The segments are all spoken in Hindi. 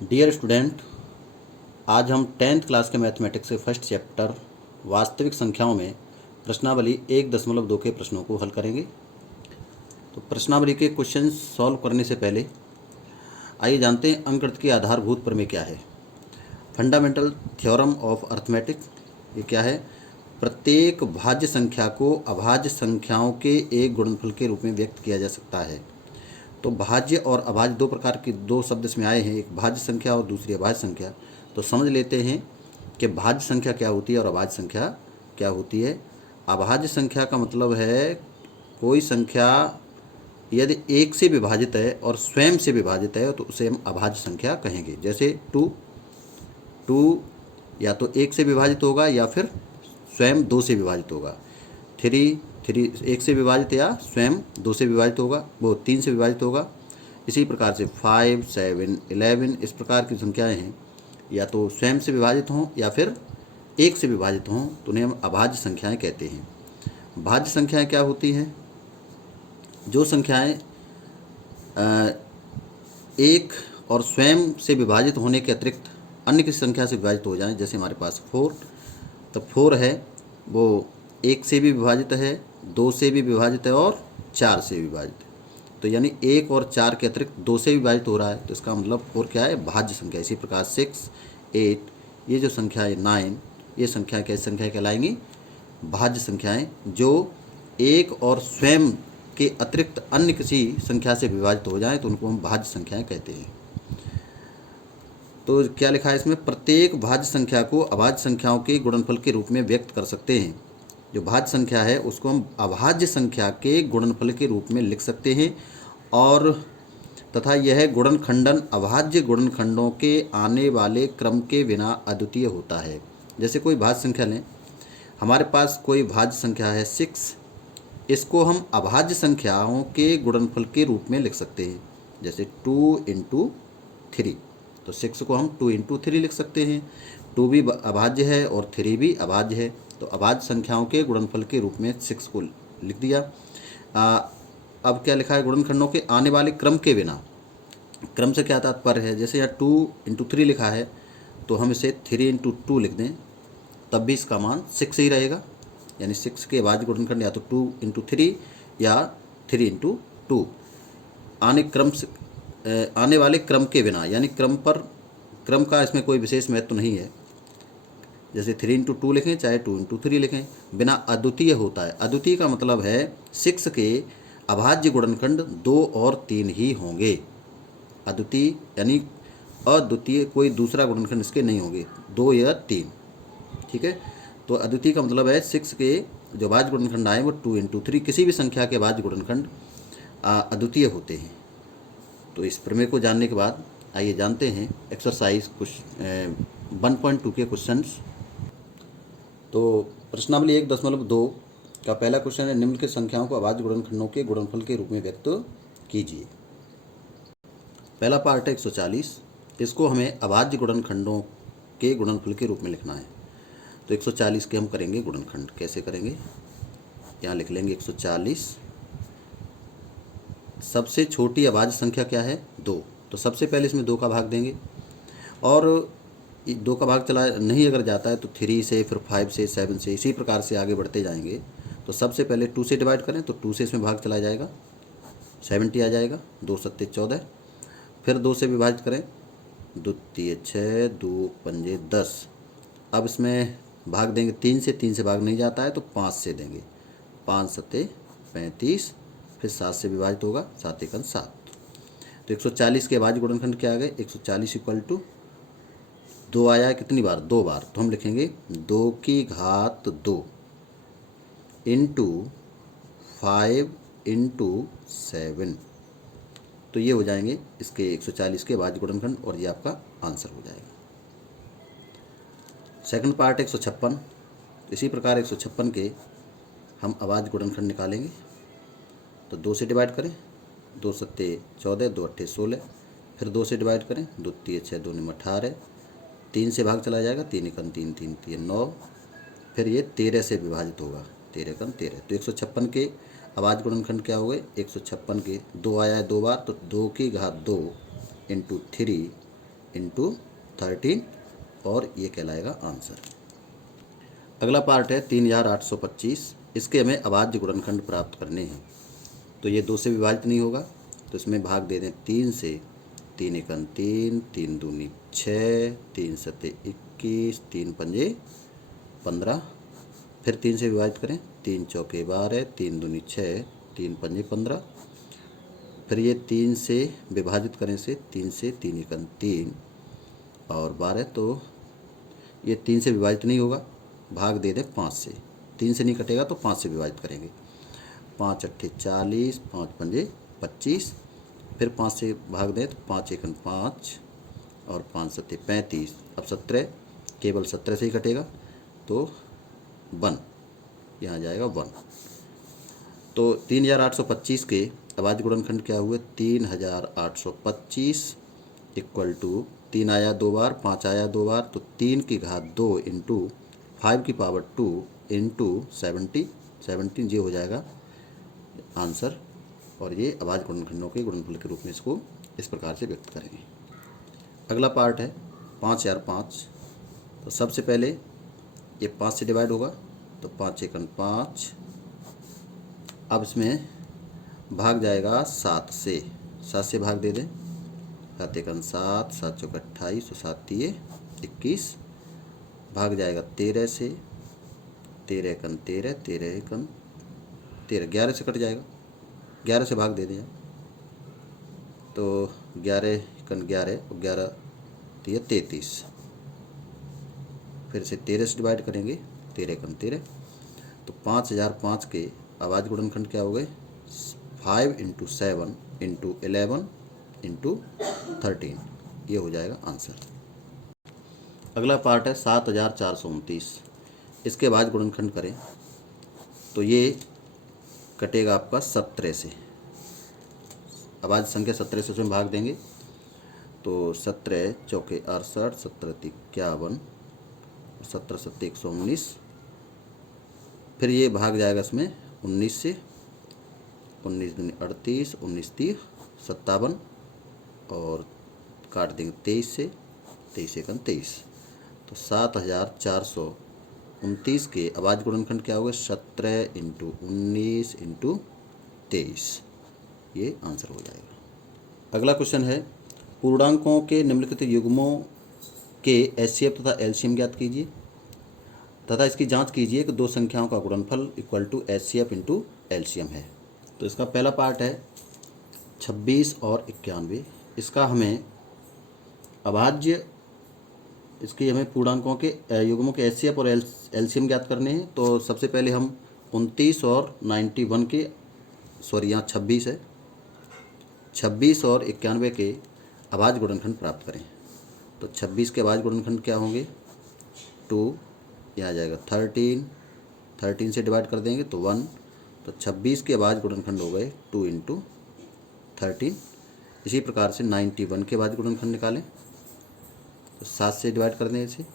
डियर स्टूडेंट, आज हम 10th क्लास के मैथमेटिक्स के फर्स्ट चैप्टर वास्तविक संख्याओं में प्रश्नावली 1.2 के प्रश्नों को हल करेंगे। तो प्रश्नावली के क्वेश्चन सॉल्व करने से पहले आइए जानते हैं अंकगणित की आधारभूत प्रमेय क्या है। फंडामेंटल थ्योरम ऑफ अर्थमेटिक ये क्या है? प्रत्येक भाज्य संख्या को अभाज्य संख्याओं के एक गुणनफल के रूप में व्यक्त किया जा सकता है। तो भाज्य और अभाज्य दो प्रकार के दो शब्द इसमें आए हैं, एक भाज्य संख्या और दूसरी अभाज्य संख्या। तो समझ लेते हैं कि भाज्य संख्या क्या होती है और अभाज्य संख्या क्या होती है। अभाज्य संख्या का मतलब है कोई संख्या यदि एक से विभाजित है और स्वयं से विभाजित है तो उसे हम अभाज्य संख्या कहेंगे। जैसे टू या तो एक से विभाजित होगा या फिर स्वयं दो से विभाजित होगा। थ्री एक से विभाजित या स्वयं दो से विभाजित होगा, वो तीन से विभाजित होगा। इसी प्रकार से 5, 7, 11 इस प्रकार की संख्याएं हैं, या तो स्वयं से विभाजित हों या फिर एक से विभाजित हों तो उन्हें हम अभाज्य संख्याएं कहते हैं। भाज्य संख्याएं क्या होती हैं? जो संख्याएं एक और स्वयं से विभाजित होने के अतिरिक्त अन्य किसी संख्या से विभाजित हो जाएं। जैसे हमारे पास 4, तो 4 है वो एक से भी विभाजित है, दो से भी विभाजित है और चार से भी विभाजित है। तो यानी एक और चार के अतिरिक्त दो से भी विभाजित हो रहा है, तो इसका मतलब 4 क्या है? भाज्य संख्या। इसी प्रकार 6, 8 ये जो संख्या है 9 ये संख्या कैसी संख्या कहलाएंगी? भाज्य संख्याएं, जो एक और स्वयं के अतिरिक्त अन्य किसी संख्या से विभाजित हो जाए तो उनको हम भाज्य संख्याएं कहते हैं। तो क्या लिखा है इसमें? प्रत्येक भाज्य संख्या को अभाज्य संख्याओं के गुणनफल के रूप में व्यक्त कर सकते हैं। जो भाज्य संख्या है उसको हम अभाज्य संख्या के गुणनफल के रूप में लिख सकते हैं, और तथा यह गुणनखंडन अभाज्य गुणनखंडों के आने वाले क्रम के बिना अद्वितीय होता है। जैसे कोई भाज्य संख्या लें, हमारे पास कोई भाज्य संख्या है 6, इसको हम अभाज्य संख्याओं के गुणनफल के रूप में लिख सकते हैं। जैसे 2 × 3, तो 6 को हम 2 × 3 लिख सकते हैं। 2 भी अभाज्य है और 3 भी अभाज्य है, तो अभाज्य संख्याओं के गुणनफल के रूप में 6 को लिख दिया। अब क्या लिखा है? गुणनखंडों के आने वाले क्रम के बिना। क्रम से क्या तात्पर्य है? जैसे यहाँ 2 × 3 लिखा है तो हम इसे 3 × 2 लिख दें, तब भी इसका मान 6 ही रहेगा। यानी 6 के अभाज्य गुणनखंड या तो 2 × 3 या 3 × 2। आने वाले क्रम के बिना, यानी क्रम का इसमें कोई विशेष महत्व नहीं है। जैसे 3 × 2 लिखें चाहे 2 × 3 लिखें, बिना अद्वितीय होता है। अद्वितीय का मतलब है 6 के अभाज्य गुणनखंड 2 और 3 ही होंगे। अद्वितीय यानी अद्वितीय, कोई दूसरा गुणनखंड इसके नहीं होंगे, 2 या 3। ठीक है, तो अद्वितीय का मतलब है 6 के जो अभाज्य गुणनखंड आए वो 2 × 3 किसी भी संख्या के अभाज्य गुणनखंड अद्वितीय होते हैं। तो इस प्रमेय को जानने के बाद आइए जानते हैं एक्सरसाइज 1.2 के क्वेश्चंस। तो प्रश्नावली 1.2 का पहला क्वेश्चन है, निम्न के संख्याओं को अभाज्य गुणनखंडों के गुणनफल के रूप में व्यक्त कीजिए। पहला पार्ट है 140, इसको हमें अभाज्य गुणनखंडों के गुणनफल के रूप में लिखना है। तो 140 के हम करेंगे गुणनखंड। कैसे करेंगे? यहाँ लिख लेंगे 140। सबसे छोटी अभाज्य संख्या क्या है? 2। तो सबसे पहले इसमें 2 का भाग देंगे, और 2 का भाग चला नहीं अगर जाता है तो 3 से, फिर 5 से, 7 से, इसी प्रकार से आगे बढ़ते जाएंगे। तो सबसे पहले 2 से डिवाइड करें तो 2 से इसमें भाग चला जाएगा, 70 आ जाएगा, 2 7 14। फिर 2 से विभाजित करें, 2 3 6, 2 5 10। अब इसमें भाग देंगे 3 से, 3 से भाग नहीं जाता है तो 5 से देंगे, 5 7 35, फिर 7 से विभाजित होगा, 7 1 7। तो 140 के अभाज्य गुणनखंड क्या आ गए? 140 = 2 आया है कितनी बार? 2 बार। तो हम लिखेंगे 2 की घात 2 × 5 × 7। तो ये हो जाएंगे इसके 140 के अभाज्य गुणनखंड, और ये आपका आंसर हो जाएगा। Second part 156। इसी प्रकार 156 के हम अभाज्य गुणनखंड निकालेंगे। तो 2 से डिवाइड करें, 2 7 14, 2 8 16। फिर 2 से डिवाइड करें, 2 3 6, 2 9 18। 3 से भाग चला जाएगा, 3 1 3 3 3 9। फिर ये 13 से विभाजित होगा, 13 1 13। तो 156 के अभाज्य गुणनखंड क्या हो गए? 156 के 2 आया है 2 बार, तो 2 की घात 2 × 3 इंटू 13 और ये कहलाएगा आंसर। अगला पार्ट है 3825। इसके हमें अभाज्य गुणनखंड प्राप्त करने हैं। तो ये 2 से विभाजित नहीं होगा, तो इसमें भाग दे दें 3 से। 3 एकम 3, 3 दूनी 6, 3 सते 21, 3 पंजे 15। फिर 3 से विभाजित करें। 3 चौके 12, 3 दूनी 6, 3 पंजे 15। फिर ये 3 से विभाजित करें से 3 से 3 एकम 3 और 12, तो ये 3 से विभाजित नहीं होगा, भाग दे दें 5 से। 3 से नहीं कटेगा तो 5 से विभाजित करेंगे। 5 अट्ठे 40, 5 पंजे 25। फिर 5 से भाग दें तो 5 एकम 5 और 5 सत्ते 35। अब 17 केवल 17 से ही कटेगा, तो 1 यहाँ जाएगा 1। तो 3825 के अभाज्य गुणनखंड क्या हुए? 3825 इक्वल टू 3 आया 2 बार, 5 आया 2 बार, तो 3 की घात 2 इंटू 5 की पावर 2 इंटू 17 ये हो जाएगा आंसर। और ये अभाज्य गुणनखंडों के गुणनफल के रूप में इसको इस प्रकार से व्यक्त करेंगे। अगला पार्ट है 5005। तो सबसे पहले ये 5 से डिवाइड होगा, तो 5 एकम 5। अब इसमें भाग जाएगा 7 से। 7 से भाग दे दें। 7 एकम 7, 7 चौक 28, तो 7 तिये 21। भाग जाएगा 13 से। 13 एकम 13, 13 एकम 13, 11 से कट जाएगा। 11 से भाग दे दें, तो 11 एकम 11 और 11 तिये 33। फिर से 13 से डिवाइड करेंगे। 13 एकम 13, तो 5005 के अभाज्य गुणनखंड क्या हो गए? 5 इंटू 7 इंटू 11 इंटू 13, ये हो जाएगा आंसर। अगला पार्ट है 7429। इसके बाद गुणनखंड करें तो ये कटेगा आपका 17 से। अभाज्य संख्या 17 से उसमें भाग देंगे, तो 17 चौके 68, 17 तिक 51, 17 सत्ते 119। फिर ये भाग जाएगा इसमें 19 से। 19 दूनी 38, 19 30 57 और काट देंगे 23 से। 23 एकम 23, तो 7429 के अभाज्य गुणनखंड क्या होगा? 17 इंटू 19 इंटू 23, ये आंसर हो जाएगा। अगला क्वेश्चन है पूर्णांकों के निम्नलिखित युग्मों के एचसीएफ तथा एलसीएम ज्ञात कीजिए तथा इसकी जांच कीजिए कि 2 संख्याओं का गुणनफल equal to HCF into LCM है। तो इसका पहला पार्ट है 26 और 91। इसका हमें अभाज्य इसकी हमें पूर्णांकों के युग्मों के एचसीएफ और एलसीएम ज्ञात करने हैं। तो सबसे पहले हम 29 और 91 के यहाँ 26 है, 26 और 91 के अभाज्य गुणनखंड प्राप्त करें। तो 26 के अभाज्य गुणनखंड क्या होंगे? 2, यहाँ जाएगा 13, 13 से डिवाइड कर देंगे तो 1। तो 26 के अभाज्य गुणनखंड हो गए 2 इंटू 13। इसी प्रकार से 91 के अभाज्य गुणनखंड निकालें, तो 7 से डिवाइड कर दें इसे।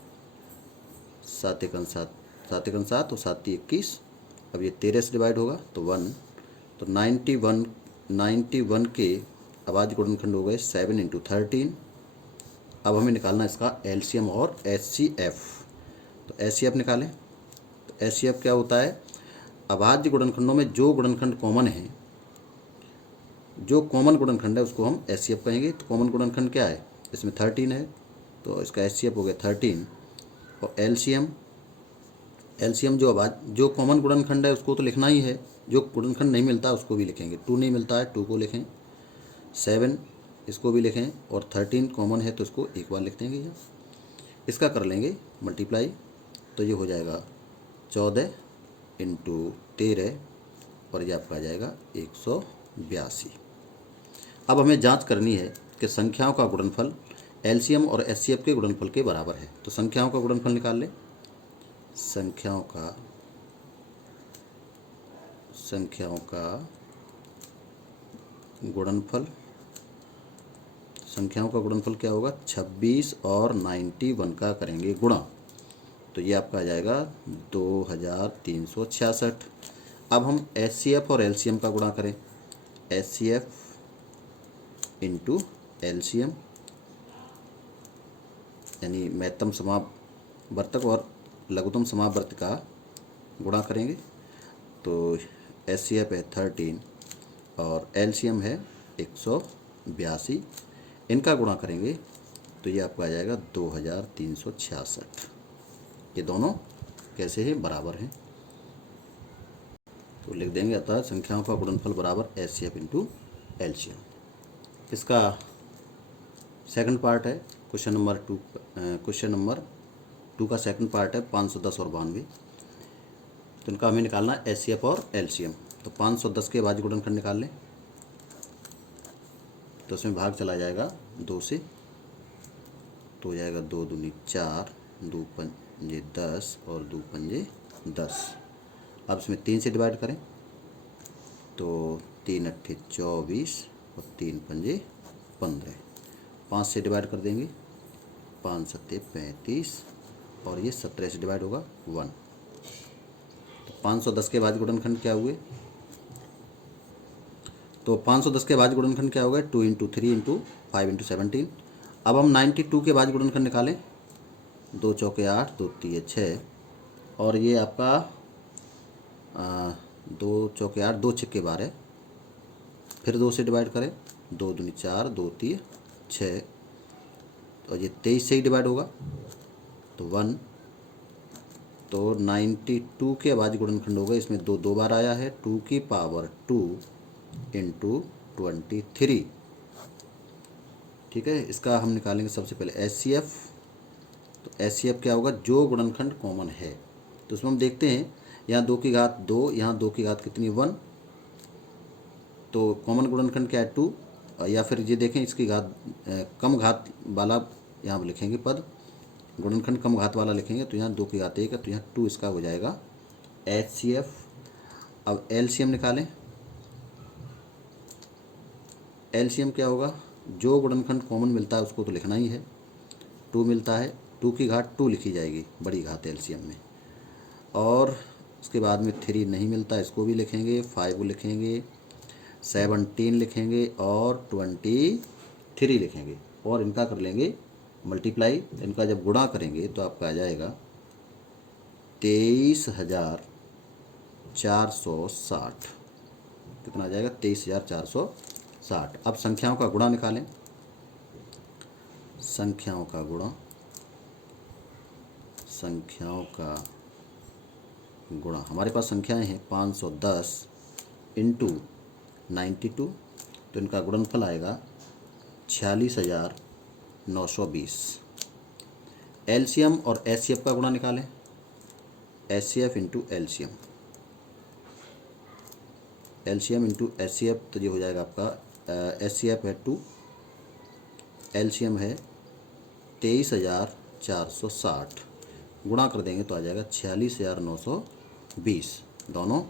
7 एकम 7, 7 एकम 7 और 7 21। अब ये 13 से डिवाइड होगा तो 1। तो 91 के अभाज्य गुणनखंड हो गए 7 इंटू 13। अब हमें निकालना इसका एलसीएम और एचसीएफ। तो एचसीएफ निकालें। तो एचसीएफ क्या होता है? अभाज्य गुणनखंडों में जो गुणनखंड कॉमन है, जो कॉमन गुणनखंड है उसको हम एचसीएफ कहेंगे। तो कॉमन गुणनखंड क्या है? इसमें 13 है, तो इसका एचसीएफ हो गया 13। और एलसीएम जो कॉमन गुणनखंड है उसको तो लिखना ही है, जो गुणनखंड नहीं मिलता उसको भी लिखेंगे। 2 नहीं मिलता है 2 को लिखें, 7 इसको भी लिखें, और 13 कॉमन है तो इसको एक बार लिख देंगे। इसका कर लेंगे मल्टीप्लाई, तो ये हो जाएगा 14 इंटू 13 और ये आपका आ जाएगा 182। अब हमें जांच करनी है कि संख्याओं का गुणनफल एलसीएम और एचसीएफ के गुणनफल के बराबर है। तो संख्याओं का गुणनफल निकाल लें। संख्याओं का गुणनफल क्या होगा? 26 और 91 का करेंगे गुणा, तो ये आपका आ जाएगा 2366। अब हम एचसीएफ और एलसीएम का गुणा करें। एचसीएफ इंटू एलसीएम, यानी महत्तम समावर्तक और लघुत्तम समावर्तक का गुणा करेंगे। तो HCF है 13 और LCM है 182, इनका गुणा करेंगे तो ये आपका आ जाएगा 2366। ये दोनों कैसे हैं? बराबर हैं। तो लिख देंगे अतः संख्याओं का गुणनफल बराबर HCF इंटू LCM। इसका सेकंड पार्ट है क्वेश्चन नंबर टू का सेकंड पार्ट है 510 और 92। तो इनका हमें निकालना है HCF और LCM। तो 510 के भाज्य गुणनखंड निकाल लें तो उसमें भाग चला जाएगा 2 से, तो हो जाएगा 2 दूनी 4, 2 पंजे 10 और 2 पंजे 10। अब इसमें 3 से डिवाइड करें तो 3 अट्ठे 24 और 3 पंजे 15। 5 से डिवाइड कर देंगे, 5 सत्ते 35 और ये 17 से डिवाइड होगा 1। तो 510 के भाज्य गुणनखंड क्या हुए? तो 510 के भाज्य गुणनखंड क्या हो गए? 2 इंटू 3 इंटू 5 इंटू 17। अब हम 92 के भाज्य गुणनखंड निकालें। 2 चौके 8, 2 तिये 6 और ये आपका 2 चौके 8, 2 छक्के 12। फिर 2 से डिवाइड करें, 2 दूनी 4, 2 तिये 6 और ये 23 से ही डिवाइड होगा तो 1। तो 92 के भाज्य गुणनखंड हो गए, इसमें 2 दो बार आया है, 2 की पावर 2 इंटू 23। ठीक है, इसका हम निकालेंगे सबसे पहले HCF। तो HCF क्या होगा? जो गुणनखंड कॉमन है। तो उसमें हम देखते हैं यहाँ 2 की घात 2, यहाँ 2 की घात कितनी 1। तो कॉमन गुणनखंड क्या है? 2। या फिर ये देखें इसकी घात कम घात वाला यहाँ लिखेंगे पद, गुणनखंड कम घात वाला लिखेंगे तो यहाँ 2 की घात 1 है तो यहाँ 2 इसका हो जाएगा HCF। अब LCM निकालें। LCM क्या होगा? जो गुणनखंड कॉमन मिलता है उसको तो लिखना ही है। 2 मिलता है, 2 की घात 2 लिखी जाएगी बड़ी घात LCM में। और उसके बाद में 3 नहीं मिलता, इसको भी लिखेंगे, 5 लिखेंगे, 17 लिखेंगे और 23 लिखेंगे और इनका कर लेंगे मल्टीप्लाई। इनका जब गुणा करेंगे तो आपका आ जाएगा 23,460। कितना आ जाएगा? 23,460। अब संख्याओं का गुणा निकालें। संख्याओं का गुणा हमारे पास संख्याएं हैं 510 इंटू 92, तो इनका गुणनफल आएगा 46,920। LCM और HCF का गुणा निकालें। HCF into LCM, LCM into HCF, तो ये हो जाएगा आपका HCF है 2, LCM है 23,460। गुणा कर देंगे तो आ जाएगा 46,920। दोनों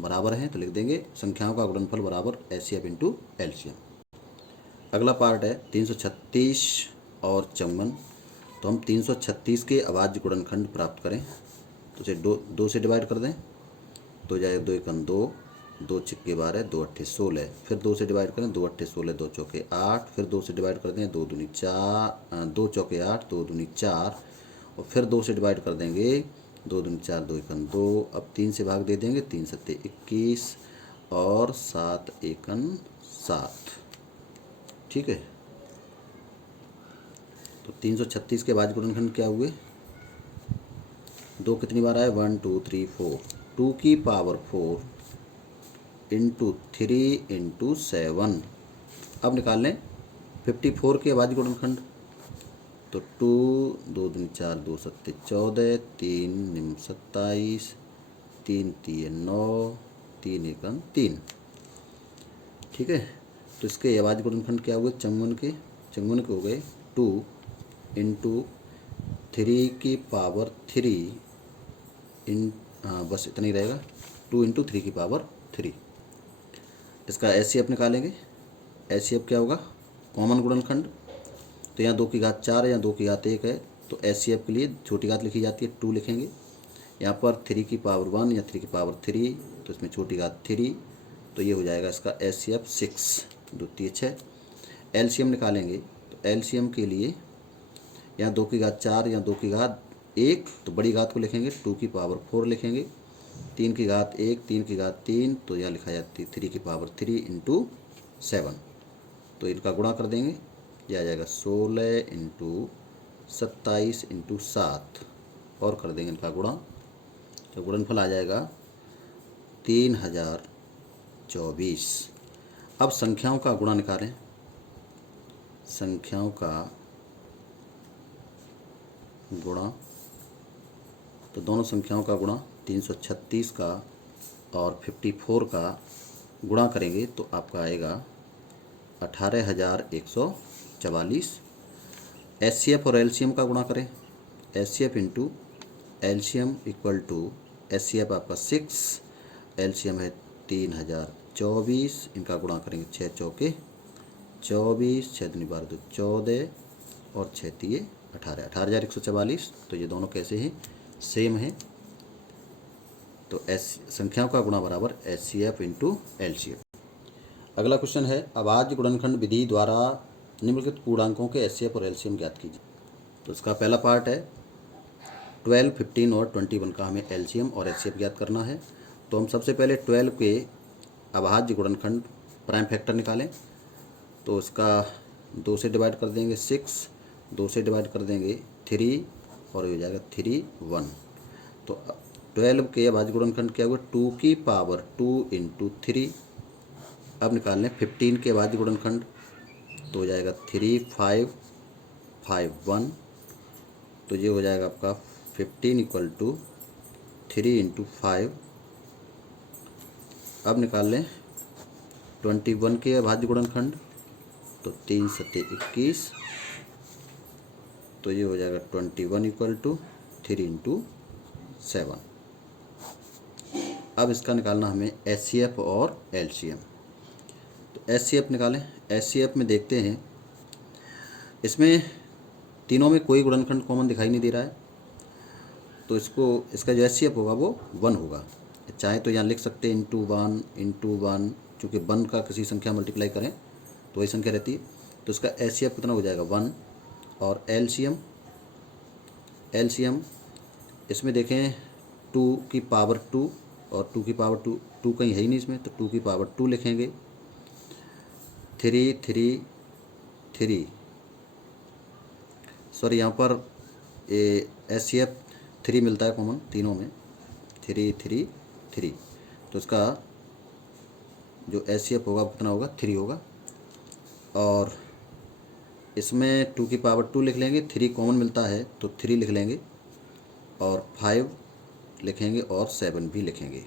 बराबर हैं तो लिख देंगे संख्याओं का गुणनफल बराबर HCF इंटू LCM। अगला पार्ट है 336 और 54। तो हम 336 के अभाज्य गुणनखंड प्राप्त करें तो उसे 2 से डिवाइड कर दें तो जाएगा 2 एकम 2, 2 छिक्के 12, 2 अट्ठे 16। फिर 2 से डिवाइड करें, 2 अट्ठे 16, 2 चौके 8। फिर 2 से डिवाइड कर दें, 2 दूनी 4, 2 चौके 8, 2 दूनी 4 और फिर 2 से डिवाइड कर देंगे, 2 दूनी 4, 2 एकम 2। अब 3 से भाग दे देंगे, 3 सत्ते 21 और 7 एकम 7। ठीक है, तो 336 के भाज्य गुणनखंड क्या हुए? 2 कितनी बार आए? 1 2 3 4। 2 की पावर 4 इंटू 3 इंटू 7। अब निकाल लें 54 के अभाज्य गुणनखंड। तो 2 2 दूनी 4, 2 सत्ते 14, 3 निम 27, 3 तिये 9, 3 एकम 3। ठीक है, तो इसके अभाज्य गुणनखंड क्या हुए? 54 के हो गए 2 इंटू 3 की पावर 3 इन, हाँ बस इतना ही रहेगा, 2 इंटू 3 की पावर 3। इसका HCF निकालेंगे। HCF क्या होगा? कॉमन गुणनखंड। तो यहाँ 2 की घात 4 है, यहाँ 2 की घात 1 है, तो HCF के लिए छोटी घात लिखी जाती है, 2 लिखेंगे। यहाँ पर 3 की पावर 1 या 3 की पावर 3, तो इसमें छोटी घात 3, तो ये हो जाएगा इसका HCF 6, 2 तिये 6। LCM निकालेंगे तो LCM के लिए यहाँ 2 की घात 4 या 2 की घात 1, तो बड़ी घात को लिखेंगे 2 की पावर 4 लिखेंगे। 3 की घात 1, 3 की घात 3, तो यहाँ लिखा जाती है 3 की पावर 3 इंटू 7। तो इनका गुणा कर देंगे, यह आ जाएगा 16 इंटू 27 इंटू 7, और कर देंगे इनका गुणा, तो गुणनफल आ जाएगा 3024। अब संख्याओं का गुणा निकालें। संख्याओं का गुणा, तो दोनों संख्याओं का गुणा 336 का और 54 का गुणा करेंगे तो आपका आएगा 18,144। एचसीएफ और एलसीएम का गुणा करें। HCF into LCM equal to, HCF आपका 6, एलसीएम है 3024, इनका गुणा करेंगे 6 चौके 24, 6 दूनी 12 14 और 6 तिये 18, 18,144। तो ये दोनों कैसे हैं, सेम है। तो संख्याओं का गुणा बराबर एचसीएफ इंटू एलसीएफ। अगला क्वेश्चन है, अभाज्य गुणनखंड विधि द्वारा निम्नलिखित पूर्णांकों के एचसीएफ और एलसीएम ज्ञात कीजिए। तो इसका पहला पार्ट है 12, 15 और 21 का हमें एलसीएम और एचसीएफ ज्ञात करना है। तो हम सबसे पहले 12 के अभाज्य गुणनखंड प्राइम फैक्टर निकालें। तो इसका 2 से डिवाइड कर देंगे 6, 2 से डिवाइड कर देंगे 3, और ये हो जाएगा 3, 1। तो 12 के अभाज्य गुणनखंड क्या हुआ, 2 की पावर 2 इंटू 3। अब निकाल लें 15 के अभाज्य गुणनखंड, तो हो जाएगा 3, 5, 5, 1। तो ये हो जाएगा आपका 15 इक्वल टू 3 इंटू 5। अब निकाल लें 21 के अभाज्य गुणनखंड, तो 3 सत्ते 21, तो ये हो जाएगा 21 इक्वल टू 3 इंटू 7। अब इसका निकालना हमें एचसीएफ और एलसीएम। तो एचसीएफ निकालें। एचसीएफ में देखते हैं, इसमें तीनों में कोई गुणनखंड कॉमन दिखाई नहीं दे रहा है, तो इसका जो एचसीएफ होगा वो 1 होगा। चाहे तो यहाँ लिख सकते हैं इंटू 1 इंटू 1, चूँकि 1 का किसी संख्या मल्टीप्लाई करें तो वही संख्या रहती है। तो इसका एचसीएफ कितना हो जाएगा 1। और एलसीएम इसमें देखें 2 की पावर 2 और 2 की पावर 2 कहीं है ही नहीं इसमें, तो 2 की पावर 2 लिखेंगे। 3, 3, 3, सॉरी यहाँ पर एचसीएफ 3 मिलता है कॉमन तीनों में, 3, 3, 3। तो इसका जो एचसीएफ होगा कितना होगा, 3 होगा। और इसमें 2 की पावर 2 लिख लेंगे, 3 कॉमन मिलता है तो 3 लिख लेंगे, और 5 लिखेंगे और 7 भी लिखेंगे।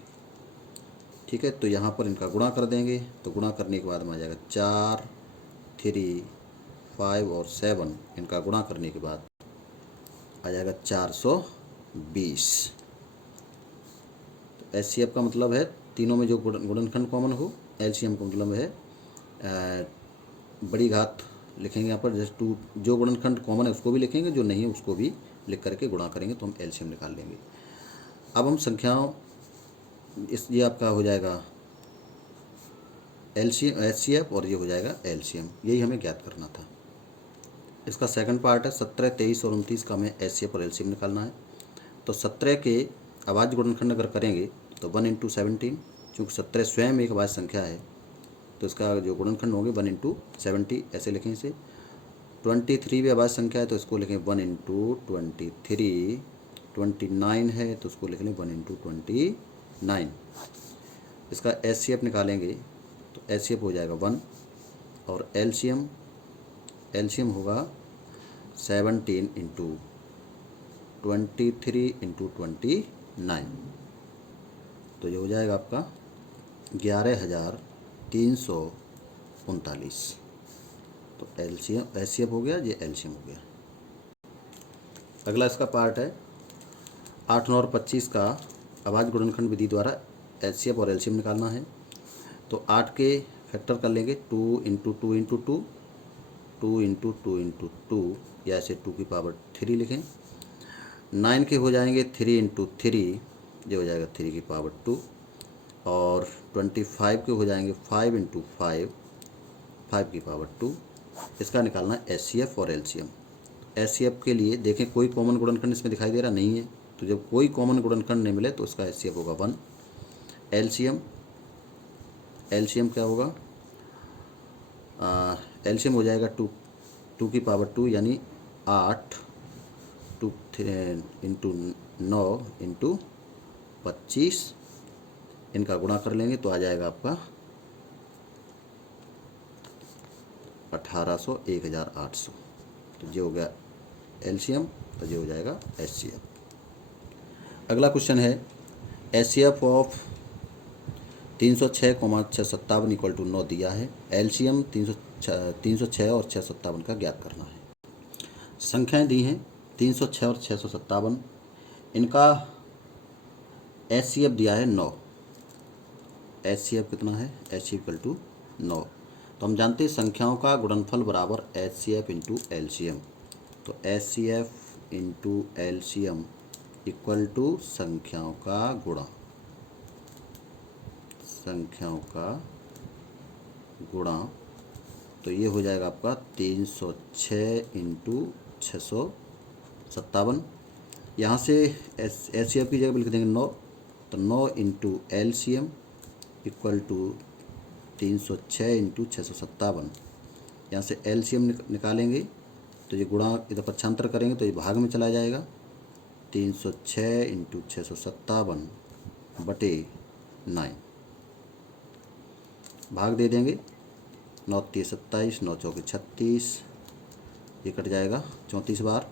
ठीक है, तो यहाँ पर इनका गुणा कर देंगे। तो गुणा करने के बाद में आ जाएगा 4, 3, 5 और 7, इनका गुणा करने के बाद आ जाएगा 420। तो एचसीएफ का मतलब है तीनों में जो गुणनखंड कॉमन हो। एलसीएम का मतलब है बड़ी घात लिखेंगे यहाँ पर, जैसे 2 जो गुणनखंड कॉमन है उसको भी लिखेंगे, जो नहीं है उसको भी लिख करके गुणा करेंगे तो हम एलसीएम निकाल लेंगे। अब हम संख्याओं, ये आपका हो जाएगा एचसीएफ और ये हो जाएगा एलसीएम, यही हमें ज्ञात करना था। इसका सेकंड पार्ट है 17, 23 और 29 का हमें एचसीएफ और एलसीएम निकालना है। तो 17 के अभाज्य गुणनखंड अगर करेंगे तो 1 इंटू 17, चूँकि 17 स्वयं एक अभाज्य संख्या है तो इसका जो गुणनखंड होंगे 1 इंटू 70, ऐसे लिखें इसे। 23 भी अभाज्य संख्या है तो इसको लिखें 1 इंटू 23। 29 है तो उसको लिख लें 1 इंटू 29। इसका एचसीएफ निकालेंगे तो एचसीएफ हो जाएगा 1, और एलसीएम होगा 17 इंटू 23 इंटू 29। तो ये हो जाएगा आपका 11,339। तो एचसीएफ हो गया, ये एलसीएम हो गया। अगला इसका पार्ट है 8, 9 और 25 का अभाज्य गुणनखंड विधि द्वारा एचसीएफ और एलसीएम निकालना है। तो 8 के फैक्टर कर लेंगे 2 इंटू 2 इंटू 2, 2 इंटू 2 इंटू 2, या ऐसे 2 की पावर 3 लिखें। 9 के हो जाएंगे 3 इंटू 3, ये हो जाएगा 3 की पावर 2। और 25 के हो जाएंगे 5 इंटू 5, 5 की पावर 2। इसका निकालना है एचसीएफ और एलसीएम। HCF के लिए देखें कोई कॉमन गुणनखंड इसमें दिखाई दे रहा नहीं है, तो जब कोई कॉमन गुणनखंड नहीं मिले तो इसका HCF होगा 1। एलसीएम क्या होगा, एलसीएम हो जाएगा 2 की पावर 2 यानी 8 2 इंटू 9 इंटू 25, इनका गुणा कर लेंगे तो आ जाएगा आपका 1800 1800। तो ये हो गया एलसीएम, तो ये हो जाएगा HCF। अगला क्वेश्चन है HCF ऑफ 306,657 इक्वल टू 9 दिया है। एलसीएम 306 और 657 का ज्ञात करना है। संख्याएं दी हैं 306 और 657, इनका HCF दिया है 9। HCF कितना है, HCF इक्वल टू 9। तो हम जानते हैं संख्याओं का गुणनफल बराबर HCF इंटू एलसीएम। तो HCF into LCM equal to संख्याओं का गुणा, संख्याओं का गुणा। तो ये हो जाएगा आपका 306 इंटू 657। यहाँ से HCF की जगह लिख देंगे 9, तो 9 into LCM equal to 306 into 657। यहाँ से एलसीएम निकालेंगे तो ये गुणा इधर पक्षांतर करेंगे तो ये भाग में चला जाएगा। 306 इंटू 657 बटे 9, भाग दे देंगे। 9 3 27, 9 4 36, ये कट जाएगा 34 बार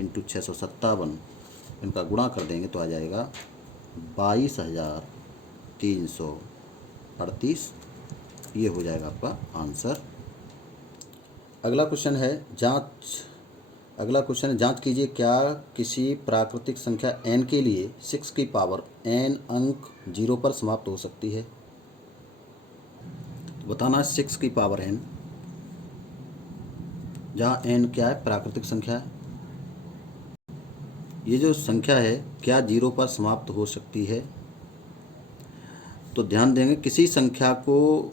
इंटू 657, इनका गुणा कर देंगे तो आ जाएगा 22,338। ये हो जाएगा आपका आंसर। अगला क्वेश्चन है जांच कीजिए क्या किसी प्राकृतिक संख्या n के लिए 6 की पावर n अंक 0 पर समाप्त हो सकती है। तो बताना है 6 की पावर n, जहाँ n क्या है, प्राकृतिक संख्या है। ये जो संख्या है क्या 0 पर समाप्त हो सकती है। तो ध्यान देंगे किसी संख्या को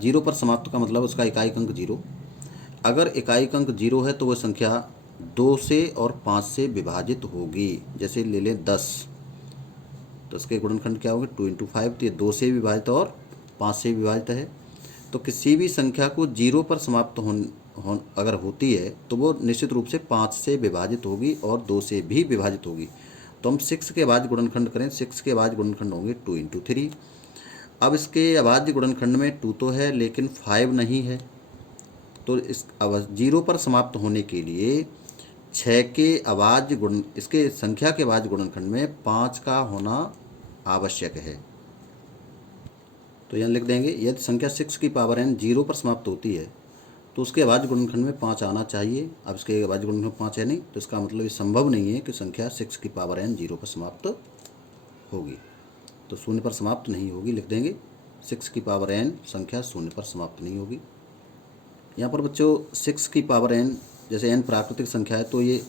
0 पर समाप्त का मतलब उसका इकाई अंक 0। अगर इकाई अंक 0 है तो वह संख्या 2 से और 5 से विभाजित होगी। जैसे ले लें 10, तो उसके गुणनखंड क्या होंगे 2 इंटू 5, तो ये 2 से विभाजित और 5 से विभाजित है। तो किसी भी संख्या को 0 पर समाप्त अगर होती है तो वो निश्चित रूप से 5 से विभाजित होगी और 2 से भी विभाजित होगी। तो हम 6 के बाद गुणनखंड करें, 6 के बाद गुणनखंड होंगे 2 इंटू 3। अब इसके अभाज्य गुणनखंड में 2 तो है लेकिन 5 नहीं है, तो इस 0 पर समाप्त होने के लिए 6 के अभाज्य गुण, इसके संख्या के अभाज्य गुणनखंड में 5 का होना आवश्यक है। तो यहाँ लिख देंगे यदि संख्या 6 की पावर n 0 पर समाप्त होती है तो उसके अभाज्य गुणनखंड में 5 आना चाहिए। अब इसके अभाज्य गुणनखंड में 5 है नहीं, तो इसका मतलब ये संभव नहीं है कि संख्या 6 की पावर n 0 पर समाप्त होगी। तो 0 पर समाप्त नहीं होगी, लिख देंगे 6 की पावर n संख्या 0 पर समाप्त नहीं होगी। यहाँ पर बच्चों 6 की पावर n, जैसे n प्राकृतिक संख्या है तो ये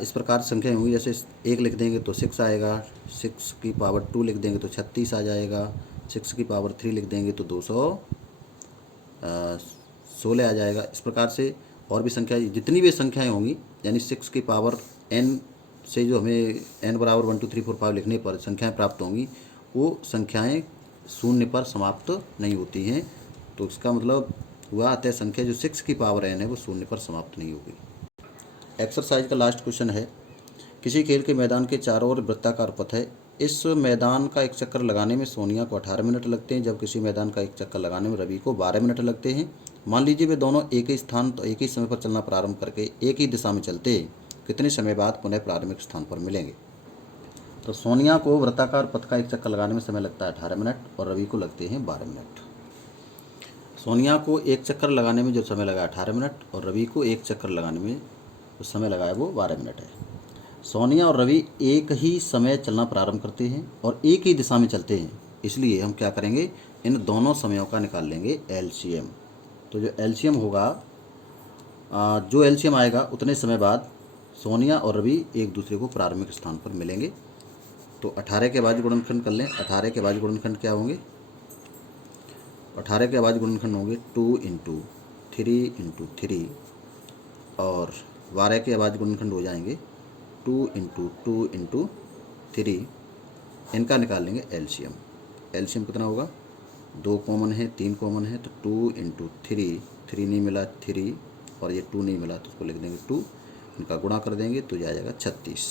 इस प्रकार संख्याएं होंगी। जैसे 1 लिख देंगे तो 6 आएगा, 6 की पावर 2 लिख देंगे तो 36 आ जाएगा, 6 की पावर 3 लिख देंगे तो 216 आ जाएगा। इस प्रकार से और भी संख्या, जितनी भी संख्याएं होंगी, यानी 6 की पावर n से जो हमें n बराबर 1 2 3 4 5 लिखने पर संख्याएं प्राप्त होंगी, वो संख्याएं 0 पर समाप्त नहीं होती हैं। तो इसका मतलब हुआ अतः संख्या जो 6 की पावर n है वो 0 पर समाप्त नहीं होगी। एक्सरसाइज का लास्ट क्वेश्चन है किसी खेल के मैदान के चारों ओर वृत्ताकार पथ है। इस मैदान का एक चक्कर लगाने में सोनिया को 18 मिनट लगते हैं, जब किसी मैदान का एक चक्कर लगाने में रवि को 12 मिनट लगते हैं। मान लीजिए वे दोनों एक ही स्थान तो एक ही समय पर चलना प्रारंभ करके एक ही दिशा में चलते हैं, कितने समय बाद पुनः प्रारंभिक स्थान पर मिलेंगे। तो सोनिया को वृत्ताकार पथ का एक चक्कर लगाने में समय लगता है 18 मिनट और रवि को लगते हैं 12 मिनट। सोनिया को एक चक्कर लगाने में जो समय लगा 18 मिनट और रवि को एक चक्कर लगाने में जो समय लगा है वो 12 मिनट है। सोनिया और रवि एक ही समय चलना प्रारंभ करते हैं और एक ही दिशा में चलते हैं, इसलिए हम क्या करेंगे, इन दोनों समयों का निकाल लेंगे एलसीएम। तो जो एलसीएम होगा, जो एलसीएम आएगा उतने समय बाद सोनिया और रवि एक दूसरे को प्रारंभिक स्थान पर मिलेंगे। तो 18 के अभाज्य गुणनखंड कर लें। 18 के अभाज्य गुणनखंड क्या होंगे, 18 के अभाज्य गुणनखंड होंगे 2 इंटू 3 इंटू 3 और 12 के अभाज्य गुणनखंड हो जाएंगे 2 इंटू 2 इंटू 3, इनका निकाल लेंगे एलसीएम। एलसीएम कितना होगा, 2 कॉमन है 3 कॉमन है, तो 2 इंटू 3, 3 नहीं मिला 3 और ये 2 नहीं मिला तो उसको लिख देंगे 2, इनका गुणा कर देंगे तो ये आ जाएगा 36।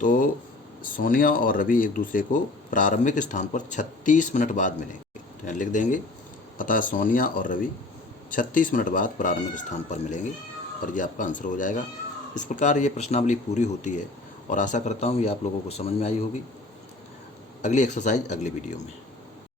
तो सोनिया और रवि एक दूसरे को प्रारंभिक स्थान पर 36 मिनट बाद मिलेंगे, तो यहाँ लिख देंगे अतः सोनिया और रवि 36 मिनट बाद प्रारंभिक स्थान पर मिलेंगे, और ये आपका आंसर हो जाएगा। इस प्रकार ये प्रश्नावली पूरी होती है और आशा करता हूँ ये आप लोगों को समझ में आई होगी। अगली एक्सरसाइज अगली वीडियो में।